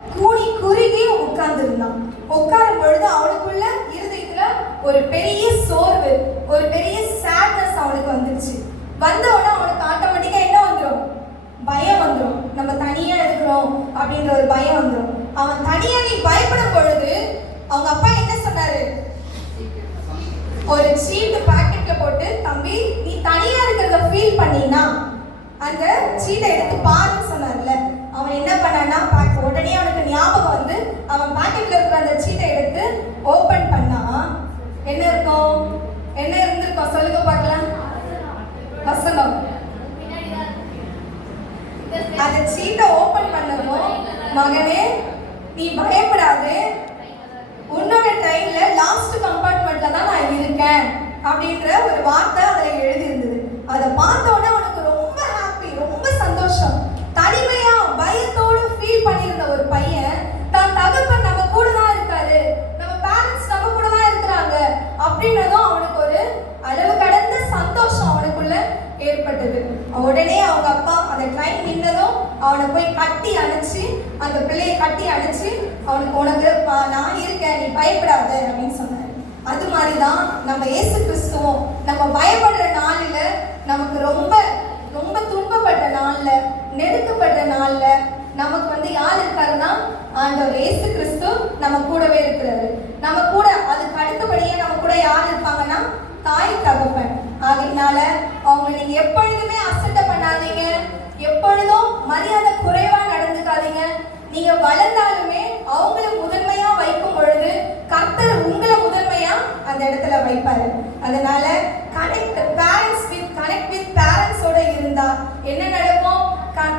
கூனி குறுகி உட்கார்ந்துருந்தான். உட்காரும் பொழுது அவனுக்குள்ள இருதயத்துல ஒரு பெரிய சோர்வு, ஒரு பெரிய சேட்னஸ் அவனுக்கு வந்துருச்சு. வந்த உடனே அவனுக்கு ஆட்டோமேட்டிக்கா என்ன வந்துடும்? பயம் வந்துடும். நம்ம தனியா இருக்கிறோம் அப்படின்ற ஒரு பயம் வந்துடும். அவன் தனியா நீ பயப்படும் பொழுது அவங்க அப்பா என்ன சொன்னாரு? ஒரு சீட் பாக்கெட்ல போட்டு, தம்பி நீ தனியா இருக்கிறத ஃபீல் பண்ணீனா அந்த சீட்டை எடுத்து பாருன்னு சொன்னார்ல. அவன் என்ன பண்ணான்னா உடனே அவனுக்கு ஞாபகம் வந்து அவன் பாக்கெட்ல இருக்கிற அந்த சீட்டை எடுத்து ஓபன் பண்ணா என்ன இருக்கும்? என்ன இருந்திருக்கும் சொல்லுங்க பார்க்கலாம். வசனம். அந்த சீட்டை ஓபன் பண்ணதும், மகனே நீ பயப்படாது, உன்னோட ட்ரெயின்ல லாஸ்ட் கம்பார்ட்மெண்ட்ல தான் நான் இருக்கேன் அப்படின்ற ஒரு வார்த்தை அதுல எழுதி இருந்தது. அதை பார்த்த உடனே அவனுக்கு ரொம்ப ஹாப்பி, ரொம்ப சந்தோஷம். தனிமையா பயத்தோடு ஃபீல் பண்ணியிருந்த ஒரு பையன் தான் தகப்பன் நம்ம கூட தான் இருக்காரு, நம்ம பேரண்ட்ஸ் நம்ம கூட தான் இருக்கிறாங்க அப்படின்றதும் அவனுக்கு ஒரு அளவு கடந்த சந்தோஷம் அவனுக்குள்ள ஏற்பட்டது. உடனே அவங்க அப்பா அந்த ட்ரெயின் நின்னதும் அவனை போய் கட்டி அணைச்சு, அந்த பிள்ளையை கட்டி அணைச்சு உனக்கு நான் இருக்கேன், நீ பயப்படாத அப்படின்னு சொன்னார். அது மாதிரிதான் நம்ம இயேசு கிறிஸ்துவும் நம்ம பயப்படுற நாளில், நமக்கு ரொம்ப ரொம்ப துன்பப்பட்ட நாள்ல, நெருக்கப்பட்ட நாள்ல நமக்கு வந்து யார் இருக்காருன்னா ஆண்டவர் இயேசு கிறிஸ்து நம்ம கூடவே இருக்கிறாரு. நம்ம கூட அதுக்கு அடுத்தபடியே நம்ம கூட யார் இருப்பாங்கன்னா தாய் தகப்பன். ஆகையினால அவங்க நீங்க எப்பொழுதுமே அசட்டை பண்ணாதீங்க, எப்பொழுதும் மரியாதை குறைவா நடந்துக்காதீங்க. நீங்க வளர்ந்தாலுமே அவங்கள முதன்மையா வைக்கும் பொழுது கர்த்தர் உங்களை முதன்மையா அந்த இடத்துல வைப்பாரு. அதனால கனெக்ட் வித் பேரண்ட்ஸோட இருந்தா என்ன நடக்கும்,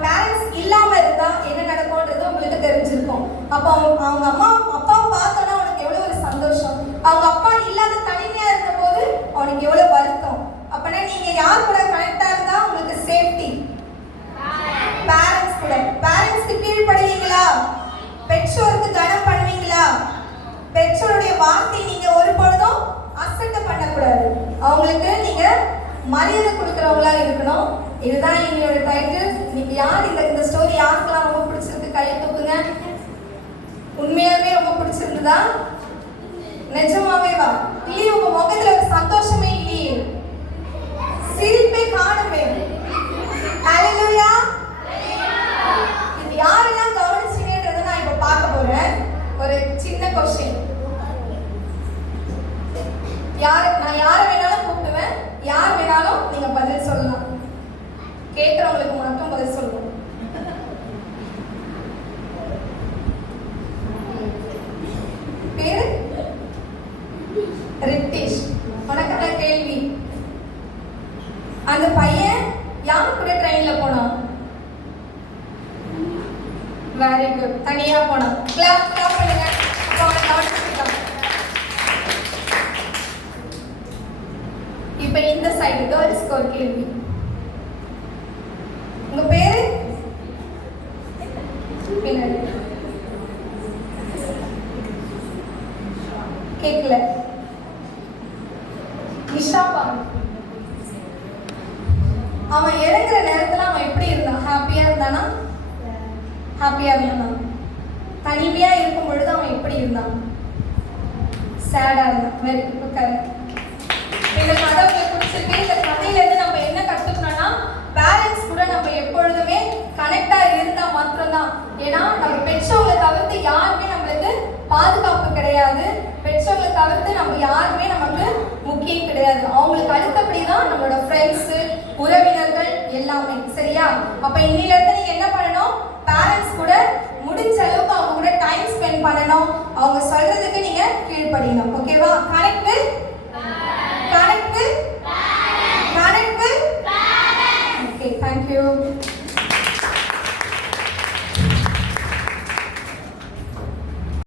பேரண்ட்ஸ் இல்லாம இருந்தா என்ன நடக்கும்ன்றது உங்களுக்கு தெரிஞ்சிருக்கும். அப்போ அவங்க அப்பாவை பார்த்தோன்னா அவனுக்கு எவ்வளவு ஒரு சந்தோஷம், அவங்க அப்பா இல்லாத தனிமையா இருந்த போது அவனுக்கு எவ்வளவு வருத்தம். அப்பனா நீங்க யார் கூட கனெக்டா இருந்தா உங்களுக்கு சேஃப்டி? பேரண்ட்ஸ் கூட. பேரண்ட்ஸ்க்கு கீழ்ப்படுவீங்களா? பெற்றோருக்கு கனம் பண்ணுவீங்களா? பெற்றோருடைய வார்த்தை நீங்க ஒரு பொழுதும் அசட்டை பண்ணக்கூடாது. அவங்களுக்கு நீங்க மரியாதை கொடுக்குறவங்களா இருக்கணும். இதுதான் எங்களோட டைட்டில். நீங்க யார் இந்த ஸ்டோரி யாருக்கெல்லாம் ரொம்ப பிடிச்சிருக்கு கையை தூக்குங்க. உண்மையாவே ரொம்ப பிடிச்சிருந்ததா? நிஜமாவே வா. இல்லையே உங்க முகத்துல ஒரு சந்தோஷமே இல்லையே, சிரிப்பே காணுமே. ஹalleluya. இது யாரெல்லாம் கவனிச்சீங்கன்றதை நான் இப்ப பார்க்க போறேன். ஒரு சின்ன क्वेश्चन. நான் யாரை வேணாலும் கூப்பிடுவேன், யார் வேணாலும் நீங்க பதில் சொல்லலாம். கேட்கறவங்களுக்கு மட்டும் பதில் சொல்லணும். பேரு ரித்திஷ். உனக்கான கேள்வி, அந்த பையன் யார் கூட ட்ரெயின்ல போனான்? Very good. தனியா போனான். கிளாப் பண்ணுங்க. அப்போ அவனை கவனிச்சுட்டான். இப்போ இந்த சைடு கேர்ள்ஸ்க்கு ஒரு கேள்வி. உங்க பேரு? பின்னாடி கேட்கல. நிஷாபா. அவன் இறங்குற நேரத்துல அவன் எப்படி இருந்தான்? ஹாப்பியா இருந்தானா? ஹாப்பியா இருந்தானா? தனிமையா இருக்கும் பொழுது அவன் எப்படி இருந்தான்? சேடா இருந்தான். Very good. கரெக்ட். இந்த கதை உங்களுக்கு பிடிச்சிருக்கு. இந்த கதையில இருந்து நம்ம என்ன கத்துக்கணும்னா, பேரண்ட்ஸ் கூட நம்ம எப்பொழுதுமே கனெக்டா இருந்தா மாத்திரம்தான். ஏன்னா நம்ம பெற்றோர்களை தவிர்த்து யாருமே நம்மளுக்கு பாதுகாப்பு கிடையாது. பெற்றோர்களை தவிர்த்து நம்ம யாருமே நமக்கு முக்கியம் கிடையாது. அவங்களுக்கு அடுத்தபடிதான் நம்மளோட ஃப்ரெண்ட்ஸ், உறவினர்கள் எல்லாமே. சரியா? அப்ப இன்னில இருந்து நீங்க என்ன பண்ணணும்? பேரண்ட்ஸ் கூட முடிஞ்ச அளவுக்கு அவங்க கூட டைம் ஸ்பெண்ட் பண்ணணும். அவங்க சொல்றதுக்கு நீங்க கீழ்ப்படியணும். ஓகேவா? Connect with okay, thank you.